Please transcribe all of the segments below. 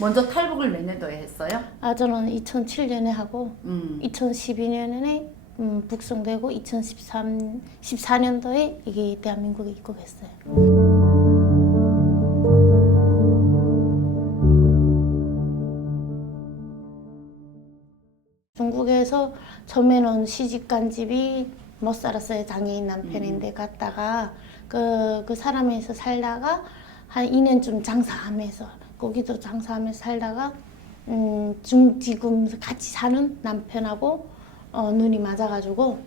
먼저 탈북을 몇 년도에 했어요? 저는 2007년에 하고 2012년에 북송되고 2014년도에 이게 대한민국에 입국했어요. 중국에서 처음에는 시집간 집이 못 살았어요. 장애인 남편인데 갔다가 그 사람에서 살다가 한 2년쯤 장사하면서 거기도 장사하면서 살다가 지금 같이 사는 남편하고 눈이 맞아가지고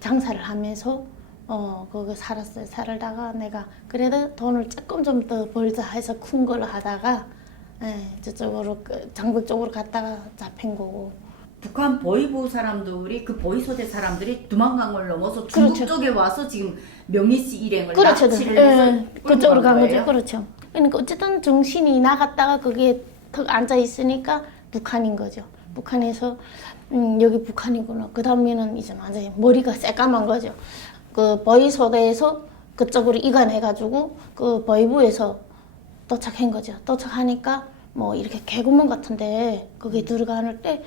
장사를 하면서 거기 살았어요. 살다가 내가 그래도 돈을 조금 좀 더 벌자 해서 큰 걸로 하다가 저쪽으로 장북 쪽으로 갔다가 잡힌 거고. 북한 보이부 사람들이 그 보이소대 사람들이 두만강을 넘어서 중국 그렇죠. 쪽에 와서 지금 명의씨 일행을 그렇죠. 납치를 해서 그쪽으로 간 거죠. 거예요? 그렇죠. 그러니까 어쨌든 정신이 나갔다가 거기에 턱 앉아 있으니까 북한인 거죠. 북한에서 여기 북한이구나. 그 다음에는 이제 완전히 머리가 새까만 거죠. 그 보이소대에서 그쪽으로 이관해가지고 그 보이부에서 도착한 거죠. 도착하니까 뭐 이렇게 개구멍 같은데 거기 들어가는데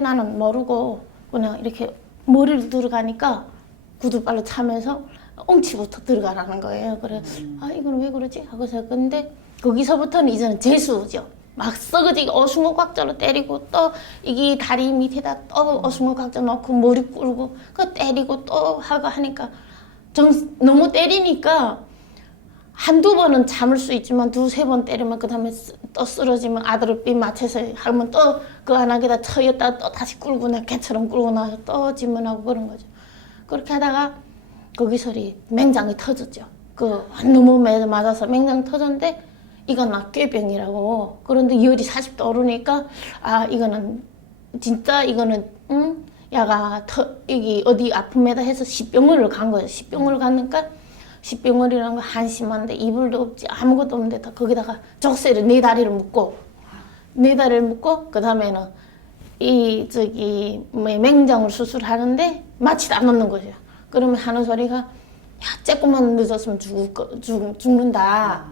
나는 모르고 그냥 이렇게 머리를 들어가니까 구두발로 차면서 엉치부터 들어가라는 거예요. 그래, 이건 왜 그러지? 하고서 근데 거기서부터는 이제는 재수죠. 막 썩어지게 어숭어각자로 때리고 또 이게 다리 밑에다 또 어숭어각자 넣고 머리 꿇고 그 때리고 또 하고 하니까 너무 때리니까 한두 번은 참을 수 있지만 두세 번 때리면 그 다음에 또 쓰러지면 아들을 삐 맞춰서 하면 또 그 안하게다 쳐였다 또 다시 끌고 나 개처럼 끌고 나서 또 질문하고 그런 거죠. 그렇게 하다가 거기서 맹장이 터졌죠. 너무 맞아서 맹장 터졌는데 이건 꾀병이라고. 그런데 열이 40도 오르니까 이거는 진짜 이거는 야가 이게 어디 아픔에다 해서 십병원을 간 거예요. 십병원을 갔으니까 십병원이라는 거 한심한데 이불도 없지 아무것도 없는데 다 거기다가 족쇄를 네 다리를 묶고 그 다음에는 맹장을 수술하는데 마취도 안 넣는 거죠. 그러면 하는 소리가 야 조금만 늦었으면 죽는다.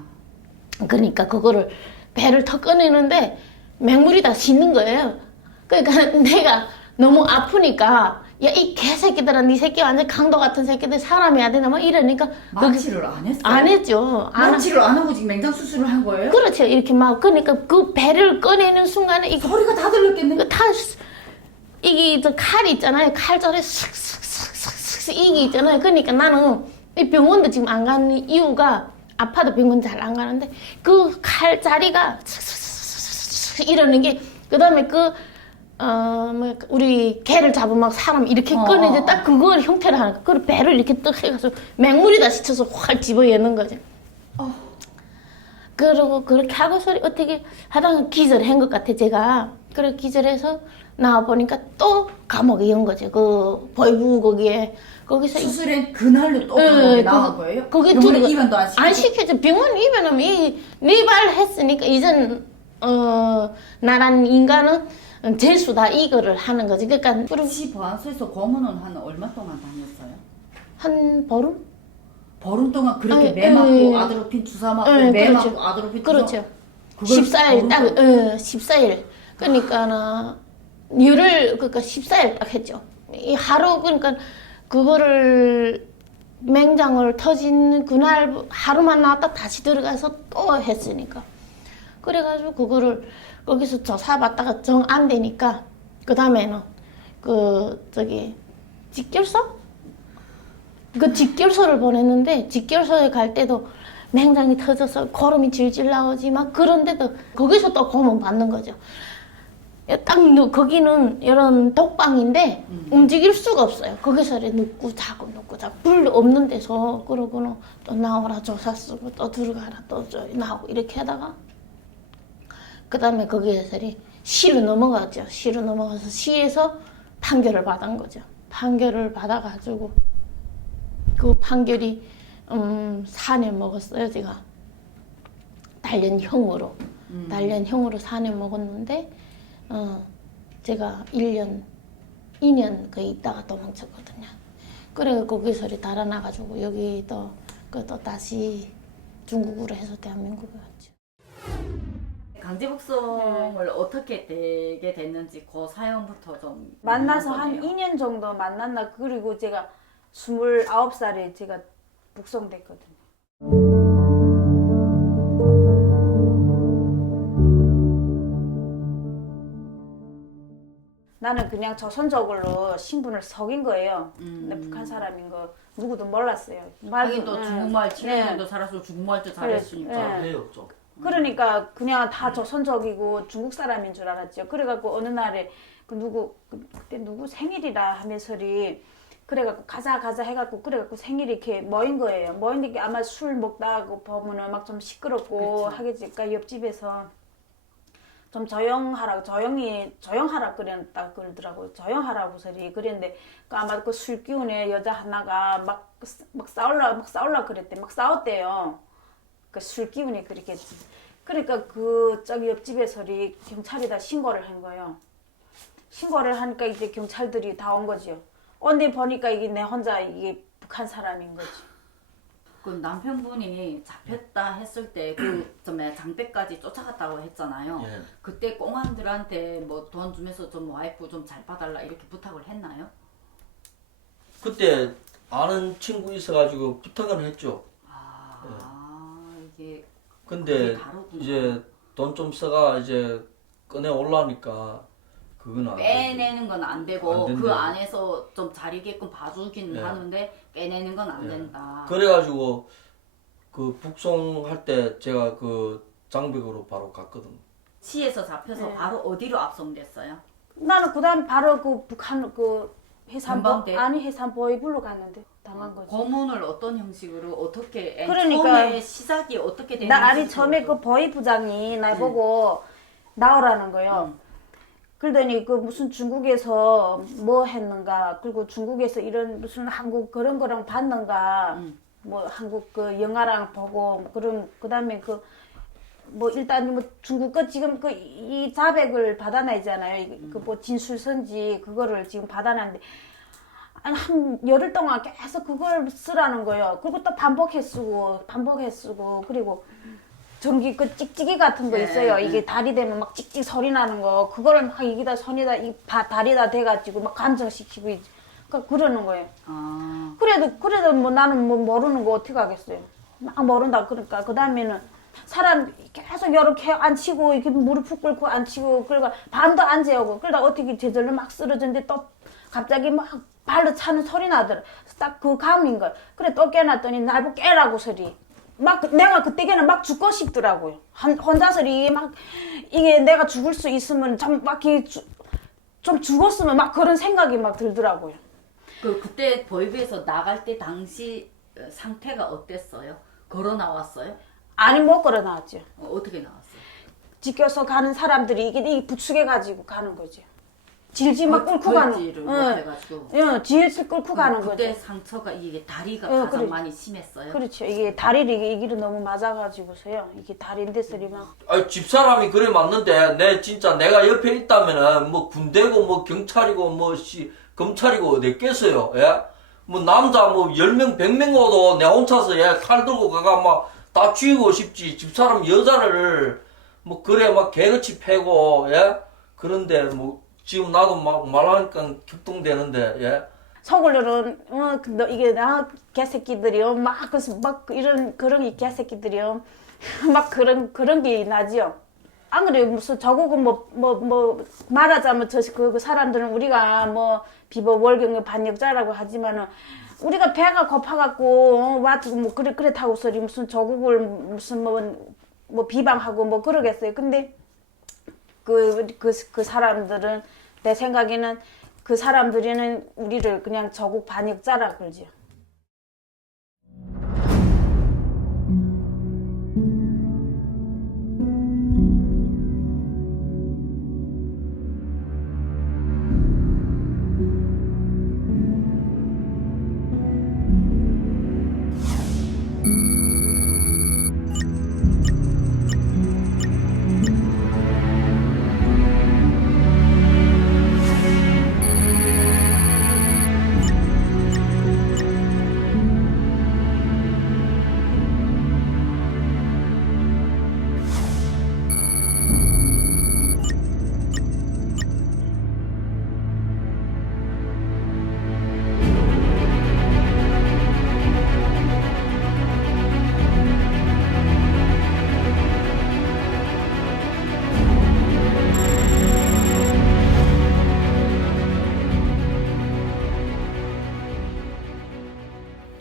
그러니까 그거를 배를 턱 꺼내는데 맹물이 다 씻는 거예요. 그러니까 내가 너무 아프니까 야 이 개새끼들아 네 새끼 완전 강도 같은 새끼들 사람이 해야 되나 막 이러니까 마취를 안 했어요? 안 했죠. 마취를 안 하고 지금 맹장 수술을 한 거예요? 그렇죠. 이렇게 막 그러니까 그 배를 꺼내는 순간에 이거 소리가 다 들렸겠네. 이게 저 칼이 있잖아요. 칼절에 슥슥슥슥슥 이게 있잖아요. 그러니까 나는 이 병원도 지금 안 가는 이유가 아파도 병원 잘 안 가는데 그 칼자리가 슥슥슥슥 이러는 게 그다음에 우리 개를 잡으면 막 사람 이렇게 꺼내는데 딱 그걸 형태를 하는 거야. 그걸 배를 이렇게 떡 해가지고 맹물이 다 씻혀서 확 집어넣는 거죠. 그러고 그렇게 하고 소리 어떻게 하다가 기절한 것 같아 제가. 그래 기절해서 나와보니까 또 감옥에 연 거죠. 그 보이부 거기서 수술한 그날로 또 감옥에 나온 거예요? 병원에 입원도 안 시키고? 안 시켜줘. 병원 입원하면 네발했으니까 이젠 나란 인간은 재수다 이거를 하는 거지. 그러니까 시 보안소에서 검은은 한 얼마 동안 다녔어요? 한 보름? 보름 동안 그렇게 매 맞고 아드로핀 주사 맞고 매 그렇죠. 맞고 아드로핀 주사 그렇죠. 14일 딱 14일. 그러니까 그러니까 14일 딱 했죠. 이 하루 그러니까 그거를 맹장을 터진 그날 하루만 나왔다 다시 들어가서 또 했으니까. 그래가지고 그거를 거기서 조사받다가 정 안 되니까 그 다음에는 직결서? 그 직결서를 보냈는데 직결서에 갈 때도 맹장이 터져서 고름이 질질 나오지 막 그런데도 거기서 또 고문 받는 거죠. 딱 거기는 이런 독방인데 움직일 수가 없어요. 거기서 눕고 자고 불 없는 데서 그러고는 또 나오라 조사 쓰고 또 들어가라 또 나오고 이렇게 하다가 그 다음에 거기에서 시로 넘어가죠. 시로 넘어가서 시에서 판결을 받은 거죠. 판결을 받아가지고 그 판결이 4년 먹었어요. 제가 단련형으로 4년 먹었는데 제가 2년 거의 있다가 도망쳤거든요. 그래 거기서 달아나가지고 여기 또 다시 중국으로 해서 대한민국에 왔죠. 강제 북송을 어떻게 되게 됐는지 그 사연부터 좀 만나서 한 궁금하네요. 2년 정도 만났나. 그리고 제가 29살에 제가 북송됐거든요. 나는 그냥 조선족으로 신분을 속인 거예요. 근데 북한 사람인 거 누구도 몰랐어요. 하긴 또 중국말 7년도 네. 살아서 중국말도 잘했으니까. 네. 해였죠. 그러니까 그냥 다 조선족이고 중국 사람인 줄 알았죠. 그래갖고 어느 날에 그때 누구 생일이라 하면서리 그래갖고 가자 해갖고 그래갖고 생일이 이렇게 모인 거예요. 모이니까 아마 술 먹다가 보면은 막 좀 시끄럽고 그쵸. 하겠지. 그러니까 옆집에서 좀 조용하라 그랬다 그러더라고요. 조용하라고 소리 그랬는데 아마 그 술 기운에 여자 하나가 막 싸울라 그랬대. 막 싸웠대요. 그 술 기운이 그렇겠지. 그러니까 그 저기 옆집에서 경찰에다 신고를 한 거예요. 신고를 하니까 이제 경찰들이 다 온 거지요. 언니 보니까 이게 내 혼자 이게 북한 사람인 거지. 그 남편분이 잡혔다 했을 때 그 장배까지 쫓아갔다고 했잖아요. 예. 그때 꽁안들한테 뭐 돈 주면서 좀 와이프 좀 잘 봐달라 이렇게 부탁을 했나요? 그때 아는 친구 있어가지고 부탁은 했죠. 이게 근데 그게 다르구나. 이제 돈 좀 써가 이제 꺼내 올라니까 그건 안 되죠. 빼내는 건 안 되고 안 된대요. 그 안에서 좀 자리게끔 봐주긴 네. 하는데 빼내는 건 안 예. 된다. 그래가지고 그 북송할 때 제가 그 장벽으로 바로 갔거든. 시에서 잡혀서 네. 바로 어디로 압송됐어요? 나는 그다음 바로 그 북한 그 해산보 전방대? 아니 해산보이블로 갔는데 당한 거지. 고문을 어떤 형식으로 어떻게 그러니까 처음에 시작이 어떻게 되는지 나 아니 처음에 그 보이 부장이 날 보고 나오라는 거예요. 그러더니 그 무슨 중국에서 뭐 했는가, 그리고 중국에서 이런 무슨 한국 그런 거랑 봤는가, 뭐 한국 그 영화랑 보고 그런 그다음에 그 뭐 일단 뭐 중국 거 지금 그 이 자백을 받아내잖아요. 그 뭐 진술선지 그거를 지금 받아놨는데 한 열흘 동안 계속 그걸 쓰라는 거예요. 그리고 또 반복해 쓰고 그리고 전기 그 찍찍이 같은 거 네, 있어요. 네. 이게 다리 되면 막 찍찍 소리 나는 거 그거를 막 이기다 손에다 다리다 대가지고 막 감정시키고 그러니까 그러는 거예요. 아, 그래도 뭐 나는 뭐 모르는 거 어떻게 하겠어요. 막 모른다 그러니까 그 다음에는 사람 계속 이렇게 앉히고 이렇게 무릎 푹 꿇고 앉히고 그러니까 밤도 안 재우고 그러다 어떻게 제절로 막 쓰러졌는데 또 갑자기 막 발로 차는 소리 나더라. 딱 그 감인 거야. 그래 또 깨놨더니 날 깨라고 소리. 막 내가 그때에는 막 죽고 싶더라고요. 혼자서 막 이게 내가 죽을 수 있으면 좀 죽었으면 막 그런 생각이 막 들더라고요. 그때 보이비에서 나갈 때 당시 상태가 어땠어요? 걸어 나왔어요? 아니 못 걸어 나왔죠. 어떻게 나왔어요? 지켜서 가는 사람들이 이게 부축해 가지고 가는 거죠. 질질 막 끌고 가는. 걸지를 응. 못해가지고. 응, 질질 끌고 가는 그때 거죠. 상처가 이게 다리가 응, 가장 그래. 많이 심했어요. 그렇죠. 이게 다리를 이게 너무 맞아가지고서요. 이게 다리인데 소리 막. 아니 집사람이 그래 맞는데 내 진짜 내가 옆에 있다면은 뭐 군대고 뭐 경찰이고 뭐 검찰이고 어디 있겠어요. 예? 뭐 남자 뭐 10명 100명 오도 내 혼자서 칼 들고 가가 막 다 죽이고 싶지. 집사람 여자를 뭐 그래 막 개같이 패고 그런데 뭐 지금 나도 막 말하니까 격동되는데 속으로는 근데 이게 개새끼들이요. 막 그래서 막 이런 그런 이 개새끼들이요. 막 그런 게 나지요. 안 그래요. 무슨 저국은 뭐 말하자면 그 사람들은 우리가 뭐 비버 월경의 반역자라고 하지만은 우리가 배가 고파갖고 와도 뭐 그렇다고 소리 무슨 저국을 무슨 뭐 비방하고 뭐 그러겠어요. 근데 그 사람들은 내 생각에는 그 사람들이는 우리를 그냥 저국 반역자라 그러죠.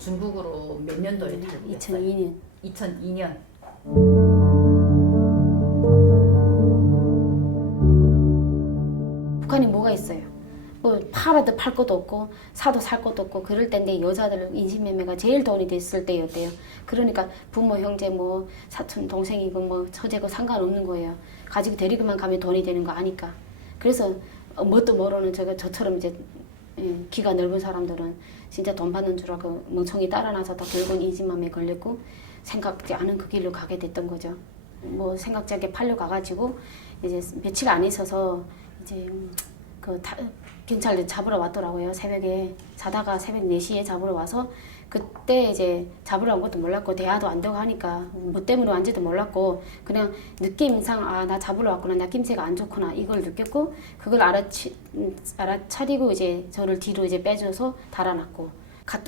중국으로 몇 년도에 탈북했어요? 2002년. 2002년. 북한이 뭐가 있어요? 뭐 팔아도 팔 것도 없고 사도 살 것도 없고 그럴 때인데 여자들 인신매매가 제일 돈이 됐을 때였대요. 그러니까 부모 형제 뭐 사촌 동생이고 뭐 처제고 상관없는 거예요. 가지고 데리고만 가면 돈이 되는 거 아니까. 그래서 뭣도 모르는 저처럼 이제 귀가 넓은 사람들은 진짜 돈 받는 줄 알고 멍청이 따라나서 다 결국은 인신매매에 걸렸고 생각지 않은 그 길로 가게 됐던 거죠. 뭐 생각지 않게 팔려 가가지고 이제 며칠 안 있어서 이제 경찰들 잡으러 왔더라고요. 새벽에 자다가 새벽 4시에 잡으러 와서 그때 이제 잡으러 온 것도 몰랐고 대화도 안 되고 하니까 뭐 때문에 왔는지도 몰랐고 그냥 느낌상 아 나 잡으러 왔구나 나 낌새가 안 좋구나 이걸 느꼈고 그걸 알아차리고 이제 저를 뒤로 이제 빼줘서 달아났고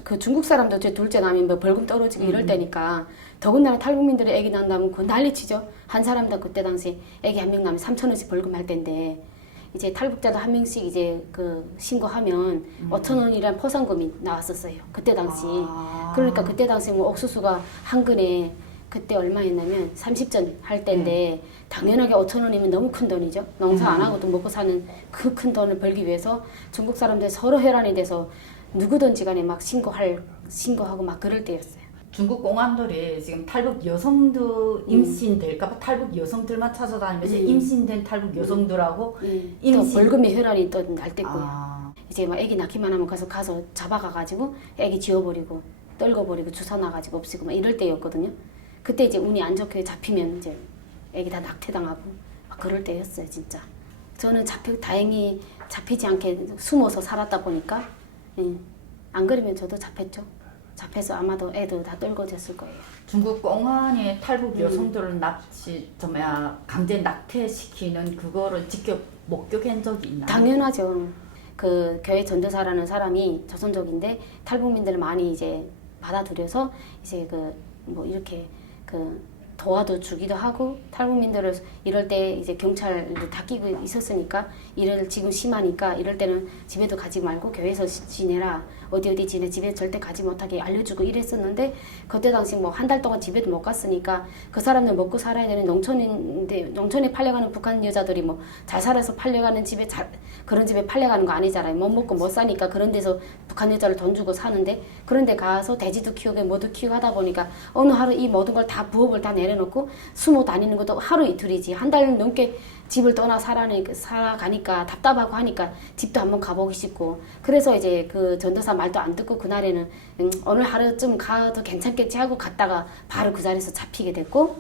그 중국 사람도 제 둘째 남이 뭐 벌금 떨어지고 이럴 때니까 더군다나 탈북민들이 애기 낳는다면 그 난리치죠. 한 사람당 그때 당시 애기 한 명 낳으면 3,000원씩 벌금 할 텐데 이제 탈북자도 한 명씩 이제 그 신고하면 5,000원이란 포상금이 나왔었어요. 그때 당시. 그러니까 그때 당시 뭐 옥수수가 한 근에 그때 얼마였냐면 30전 할 때인데 당연하게 5,000원이면 너무 큰 돈이죠. 농사 안 하고도 먹고 사는 그 큰 돈을 벌기 위해서 중국 사람들 서로 혈안이 돼서 누구든지 간에 막 신고하고 막 그럴 때였어요. 중국 공안들이 지금 탈북 여성들 임신될까봐 탈북 여성들만 찾아다니면서 임신된 탈북 여성들하고 또 벌금의 혈안이 또 날 때고요. 아. 이제 막 애기 낳기만 하면 가서 잡아가가지고 애기 지워버리고 떨궈버리고 주사 놔가지고 없애고 막 이럴 때였거든요. 그때 이제 운이 안 좋게 잡히면 이제 애기 다 낙태당하고 막 그럴 때였어요 진짜. 저는 다행히 잡히지 않게 숨어서 살았다 보니까 안 그러면 저도 잡혔죠. 잡혀서 아마도 애도 다 떨궈졌을 거예요. 중국 공안이 탈북 여성들을 강제 낙태시키는 그거를 직접 목격한 적이 있나요? 당연하죠. 그 교회 전도사라는 사람이 조선족인데 탈북민들을 많이 이제 받아들여서 이제 뭐 이렇게 도와도 주기도 하고 탈북민들을 이럴 때 이제 경찰도 다 끼고 있었으니까 이럴 지금 심하니까 이럴 때는 집에도 가지 말고 교회에서 지내라 어디 지내 집에 절대 가지 못하게 알려주고 이랬었는데 그때 당시 뭐 한 달 동안 집에도 못 갔으니까 그 사람들 먹고 살아야 되는 농촌인데 농촌에 팔려가는 북한 여자들이 뭐 잘 살아서 팔려가는 집에 그런 집에 팔려가는 거 아니잖아요. 못 먹고 못 사니까 그런 데서 북한 여자를 돈 주고 사는데 그런 데 가서 돼지도 키우고 뭐도 키우고 하다 보니까 어느 하루 이 모든 걸 다 부업을 다 내려놓고 숨어 다니는 것도 하루 이틀이지 한 달 넘게 집을 떠나 살아가니까 답답하고 하니까 집도 한번 가보기 싶고 그래서 이제 그 전도사 말도 안 듣고 그날에는 오늘 하루쯤 가도 괜찮겠지 하고 갔다가 바로 그 자리에서 잡히게 됐고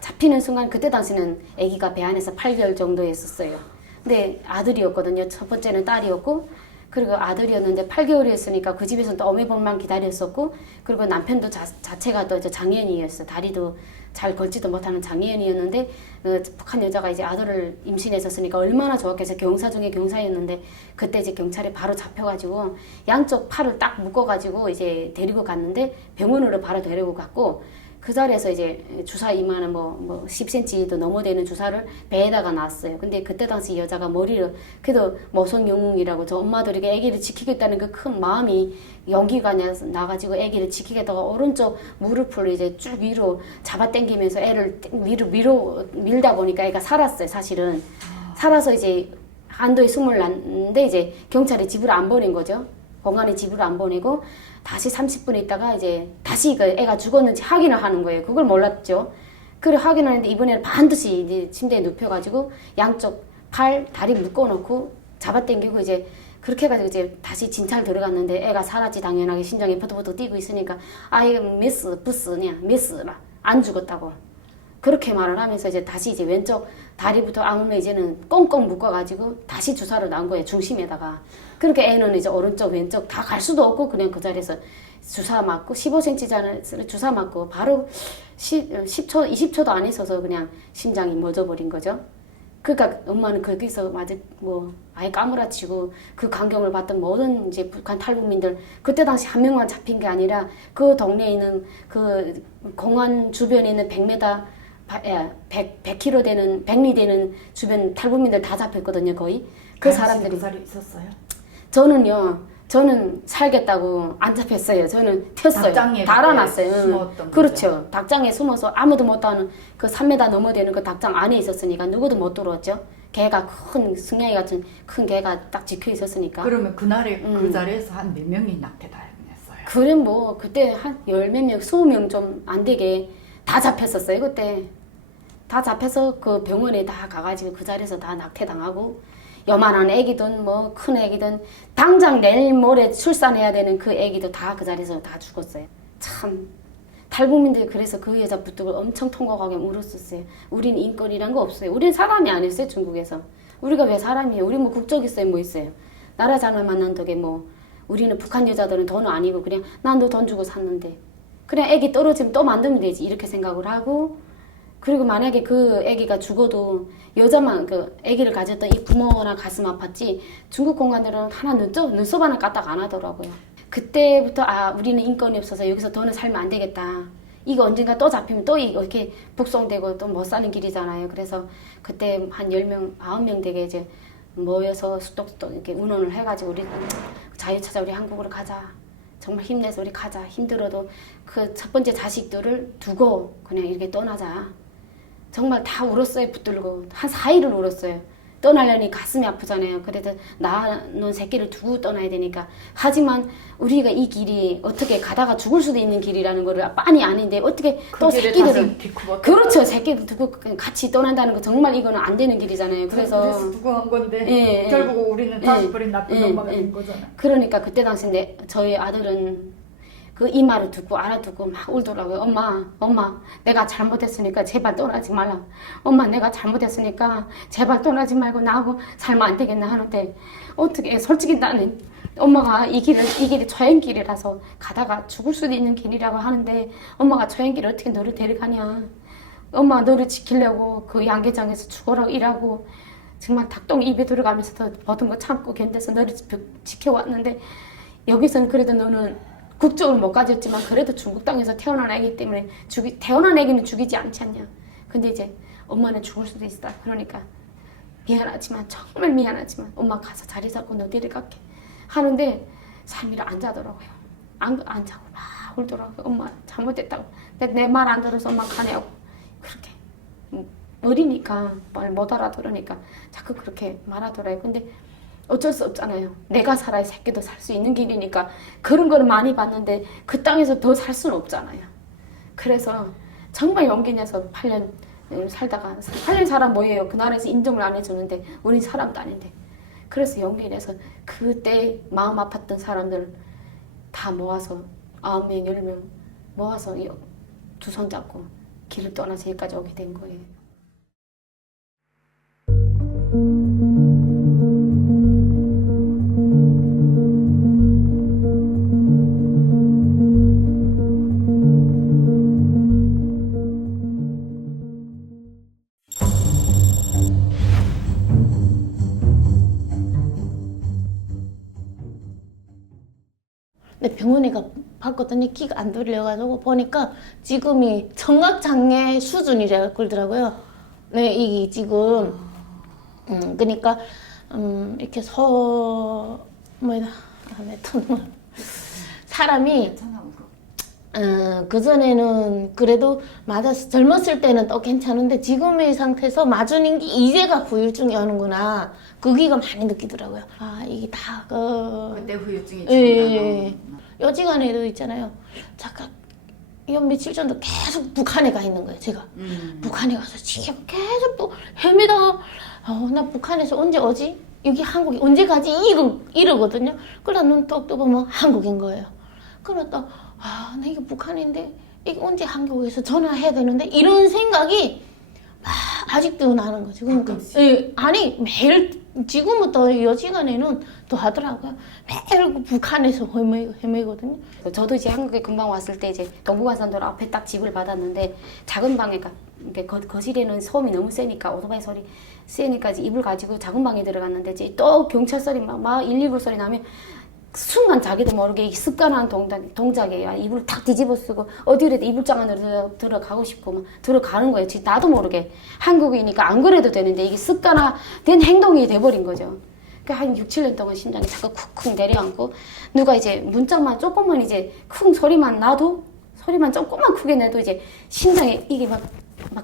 잡히는 순간 그때 당시는 아기가 배 안에서 8개월 정도였었어요. 근데 아들이었거든요. 첫 번째는 딸이었고 그리고 아들이었는데 8개월이었으니까 그 집에서는 또 어머니만 기다렸었고 그리고 남편도 자체가 또 장애인이었어요. 다리도 잘 걷지도 못하는 장애인이었는데 북한 여자가 이제 아들을 임신했었으니까 얼마나 좋았겠어요. 경사 중에 경사였는데 그때 이제 경찰에 바로 잡혀가지고 양쪽 팔을 딱 묶어가지고 이제 데리고 갔는데 병원으로 바로 데리고 갔고 그 자리에서 이제 주사 이만한 뭐 10cm도 넘어 되는 주사를 배에다가 놨어요. 근데 그때 당시 여자가 머리를 그래도 모성 영웅이라고 저 엄마들에게 아기를 지키겠다는 그 큰 마음이 용기가 나가지고 아기를 지키겠다가 오른쪽 무릎을 이제 쭉 위로 잡아당기면서 애를 위로 밀다 보니까 애가 살았어요. 사실은 살아서 이제 안도의 숨을 났는데 이제 경찰이 집으로 안 보낸 거죠. 공안이 집으로 안 보내고 다시 30분 있다가 이제 다시 그 애가 죽었는지 확인을 하는 거예요. 그걸 몰랐죠. 그걸 확인하는데 이번에는 반드시 이제 침대에 눕혀가지고 양쪽 팔, 다리 묶어놓고 잡아당기고 이제 그렇게 해가지고 이제 다시 진찰 들어갔는데 애가 살았지 당연하게 심장이 퍼덕퍼덕 뛰고 있으니까 아이 미스 부스냐 미스라 안 죽었다고 그렇게 말을 하면서 이제 다시 이제 왼쪽 다리부터 아무면 이제는 꽁꽁 묶어가지고 다시 주사를 놔은 거예요. 중심에다가. 그러니까 애는 이제 오른쪽 왼쪽 다 갈 수도 없고 그냥 그 자리에서 주사 맞고 15cm 주사 맞고 바로 10초 20초도 안 있어서 그냥 심장이 멎어버린 거죠. 그러니까 엄마는 거기서 뭐 아예 까무라치고 그 광경을 봤던 모든 이제 북한 탈북민들 그때 당시 한 명만 잡힌 게 아니라 그 동네에 있는 그 공안 주변에 있는 100m 100km 되는 100리 되는 주변 탈북민들 다 잡혔거든요. 거의 그 사람들이 그 자리에 있었어요? 저는요 저는 살겠다고 안 잡혔어요. 저는 튀었어요. 닭장에 달아놨어요. 숨었던 그렇죠. 거죠. 닭장에 숨어서 아무도 못하는 그 3m 넘어 되는 그 닭장 안에 있었으니까 누구도 못 들어왔죠. 개가 큰 승냥이 같은 큰 개가 딱 지켜 있었으니까. 그러면 그날에 그 자리에서 한 몇 명이 낙태당했어요? 그래 뭐 그때 한 열 몇 명, 20명 좀 안 되게 다 잡혔었어요. 그때 다 잡혀서 그 병원에 다 가가지고 그 자리에서 다 낙태당하고 요만한 애기든 뭐 큰 애기든 당장 내일 모레 출산해야 되는 그 애기도 다 그 자리에서 다 죽었어요. 참 탈북민들이 그래서 그 여자 붙들고 엄청 통곡하게 울었었어요. 우린 인권이란 거 없어요. 우린 사람이 아니었어요. 중국에서. 우리가 왜 사람이에요? 우리 뭐 국적 있어요? 뭐 있어요? 나라 잘 만난 덕에 뭐 우리는 북한 여자들은 돈 아니고 그냥 난 너 돈 주고 샀는데 그냥 애기 떨어지면 또 만들면 되지 이렇게 생각을 하고 그리고 만약에 그 애기가 죽어도 여자만 그 애기를 가졌던 이 부모나 가슴 아팠지 중국 공간들은 하나 눈썹 하나 까딱 안 하더라고요. 그때부터 아 우리는 인권이 없어서 여기서 더는 살면 안 되겠다. 이거 언젠가 또 잡히면 또 이렇게 북송되고 또 못 사는 길이잖아요. 그래서 그때 한 10명, 9명 되게 이제 모여서 수독수독 이렇게 운원을 해가지고 우리 자유 찾아 우리 한국으로 가자. 정말 힘내서 우리 가자. 힘들어도 그 첫 번째 자식들을 두고 그냥 이렇게 떠나자. 정말 다 울었어요. 붙들고 한 4일을 울었어요. 떠나려니 가슴이 아프잖아요. 그래도 낳아놓은 새끼를 두고 떠나야 되니까. 하지만 우리가 이 길이 어떻게 가다가 죽을 수도 있는 길이라는 거를 빤히 아는데 어떻게 또 새끼들을 그렇죠. 새끼들 두고 같이 떠난다는 거 정말 이거는 안 되는 길이잖아요. 그래서 두고 한 건데 예, 결국 우리는 다시 버린 나쁜 엄마가 된 거잖아요. 그러니까 그때 당시 저희 아들은 그 이 말을 듣고 알아듣고 막 울더라고요. 엄마, 내가 잘못했으니까 제발 떠나지 말라. 엄마, 내가 잘못했으니까 제발 떠나지 말고 나하고 살면 안 되겠나 하는데 어떻게 솔직히 나는 엄마가 이 길이 초행길이라서 가다가 죽을 수도 있는 길이라고 하는데 엄마가 초행길을 어떻게 너를 데려가냐. 엄마 너를 지키려고 그 양계장에서 죽어라고 일하고 정말 닭똥 입에 들어가면서도 모든 거 참고 견뎌서 너를 지켜왔는데 여기서는 그래도 너는 국적을 못 가졌지만 그래도 중국 땅에서 태어난 애기 때문에 태어난 애기는 죽이지 않지 않냐. 근데 이제 엄마는 죽을 수도 있다. 그러니까 미안하지만 정말 미안하지만 엄마 가서 자리 잡고 너 데려갈게 하는데 3일 안 자더라고요. 안 자고 막 울더라고요. 엄마 잘못했다고. 내 말 안 들어서 엄마 가냐고. 그렇게 어리니까 말 못 알아들으니까 자꾸 그렇게 말하더라고요. 근데 어쩔 수 없잖아요. 내가 살아야 새끼도 살 수 있는 길이니까 그런 거는 많이 봤는데 그 땅에서 더 살 수는 없잖아요. 그래서 정말 용기 내서 8년 살다가 8년 살아 뭐예요. 그 나라에서 인정을 안 해주는데 우린 사람도 아닌데 그래서 용기 내서 그때 마음 아팠던 사람들 다 모아서 9명, 10명 모아서 두 손 잡고 길을 떠나서 여기까지 오게 된 거예요. 근데 병원에 봤거든요. 키가 안 들려가지고 보니까 지금이 청각장애 수준이라고 그러더라고요. 네, 이게 지금 그러니까 이렇게 사람이 그전에는 그래도 맞아서 젊었을 때는 또 괜찮은데 지금의 상태에서 맞은 게 이제가 후유증이 오는구나. 그기가 많이 느끼더라고요. 아 이게 다 그때 후유증이 예. 여지간에도 있잖아요. 잠깐 이 며칠 전도 계속 북한에 가 있는 거예요. 제가 북한에 가서 지금 계속 또 헤매다가 나 북한에서 언제 오지? 여기 한국이 언제 가지? 이러거든요. 그러다 눈 떡 떠보면 한국인 거예요. 그러다 나 이게 북한인데 이게 언제 한국에서 전화해야 되는데 이런 생각이 아직도 나는 거죠. 그러니까 아니 매일 지금부터 여지간에는 또 하더라고요. 매일 북한에서 헤매거든요. 저도 이제 한국에 금방 왔을 때 이제 동부간선도로 앞에 딱 집을 받았는데 작은 방에 거실에는 소음이 너무 세니까 오토바이 소리 세니까 이제 이불 가지고 작은 방에 들어갔는데 이제 또 경찰 소리 막 119 소리 나면 순간 자기도 모르게 습관한 동작이에요. 이불을 탁 뒤집어 쓰고 어디라도 이불장 안으로 들어가고 싶고 막 들어가는 거예요. 나도 모르게 한국이니까 안 그래도 되는데 이게 습관화된 행동이 돼버린 거죠. 한 6, 7년 동안 심장이 자꾸 쿡쿡 내려앉고 누가 이제 문짝만 조금만 이제 쿵 소리만 나도 소리만 조금만 크게 내도 이제 심장에 이게 막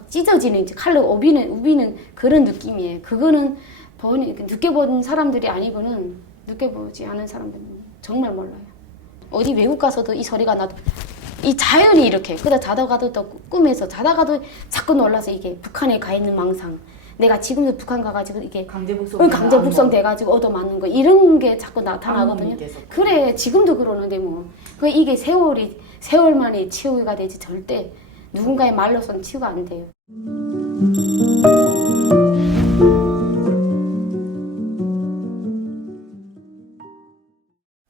찢어지는 이제 칼로 우비는 그런 느낌이에요. 그거는 느껴본 사람들이 아니고는 느껴보지 않은 사람들은 정말 몰라요. 어디 외국 가서도 이 소리가 나도 이 자연이 이렇게 그러다 자다가도 또 꿈에서 자다가도 자꾸 놀라서 이게 북한에 가 있는 망상 내가 지금도 북한 가가지고 이게 강제 북송. 강제 북송 돼가지고 얻어맞는 거 이런 게 자꾸 나타나거든요. 악몽이 돼서. 그래 지금도 그러는데 뭐 이게 세월만이 치유가 되지 절대 누군가의 말로서는 치유가 안 돼요.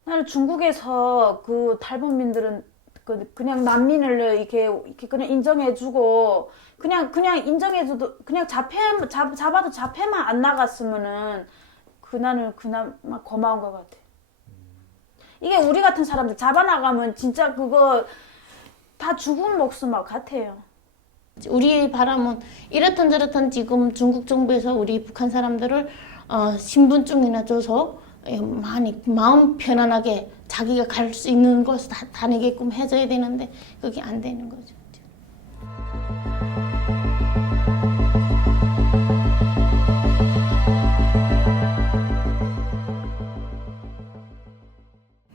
나는 중국에서 그 탈북민들은 그냥 난민을 이렇게 그냥 인정해주고 그냥 인정해줘도 그냥 잡아도 잡혀만 안 나갔으면은 나는 그나마 고마운 것 같아. 이게 우리 같은 사람들 잡아나가면 진짜 그거 다 죽은 목숨 같아요. 우리 바람은 이렇든 저렇든 지금 중국 정부에서 우리 북한 사람들을 신분증이나 줘서 많이 마음 편안하게 자기가 갈 수 있는 곳을 다 다니게끔 해줘야 되는데 그게 안 되는 거죠.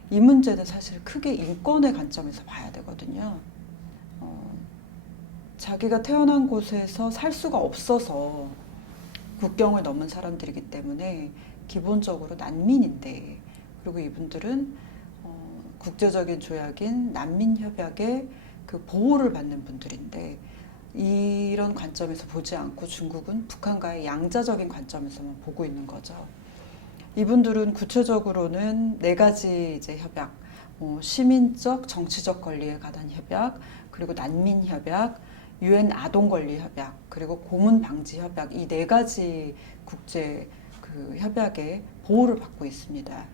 이 문제는 사실 크게 인권의 관점에서 봐야 되거든요. 자기가 태어난 곳에서 살 수가 없어서 국경을 넘은 사람들이기 때문에 기본적으로 난민인데, 그리고 이분들은 국제적인 조약인 난민협약의 그 보호를 받는 분들인데, 이런 관점에서 보지 않고 중국은 북한과의 양자적인 관점에서만 보고 있는 거죠. 이분들은 구체적으로는 4가지 이제 협약, 시민적, 정치적 권리에 관한 협약, 그리고 난민 협약, UN 아동 권리 협약, 그리고 고문 방지 협약, 이 4가지 국제 그 협약의 보호를 받고 있습니다.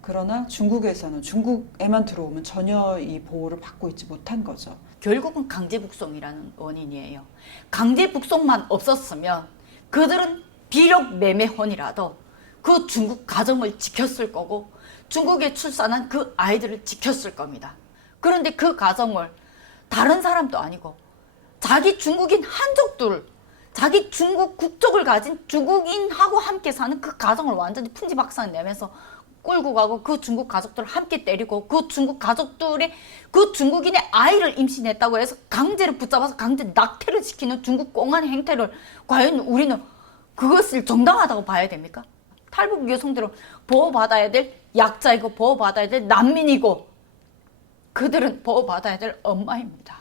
그러나 중국에서는 중국에만 들어오면 전혀 이 보호를 받고 있지 못한 거죠. 결국은 강제 북송이라는 원인이에요. 강제 북송만 없었으면 그들은 비록 매매혼이라도 그 중국 가정을 지켰을 거고 중국에 출산한 그 아이들을 지켰을 겁니다. 그런데 그 가정을 다른 사람도 아니고 자기 중국인 한족들, 자기 중국 국적을 가진 중국인하고 함께 사는 그 가정을 완전히 풍지박산 내면서 끌고 가고 그 중국 가족들을 함께 때리고 그 중국 가족들의 그 중국인의 아이를 임신했다고 해서 강제로 붙잡아서 강제 낙태를 시키는 중국 꽁한 행태를 과연 우리는 그것을 정당하다고 봐야 됩니까? 탈북 여성들은 보호받아야 될 약자이고 보호받아야 될 난민이고 그들은 보호받아야 될 엄마입니다.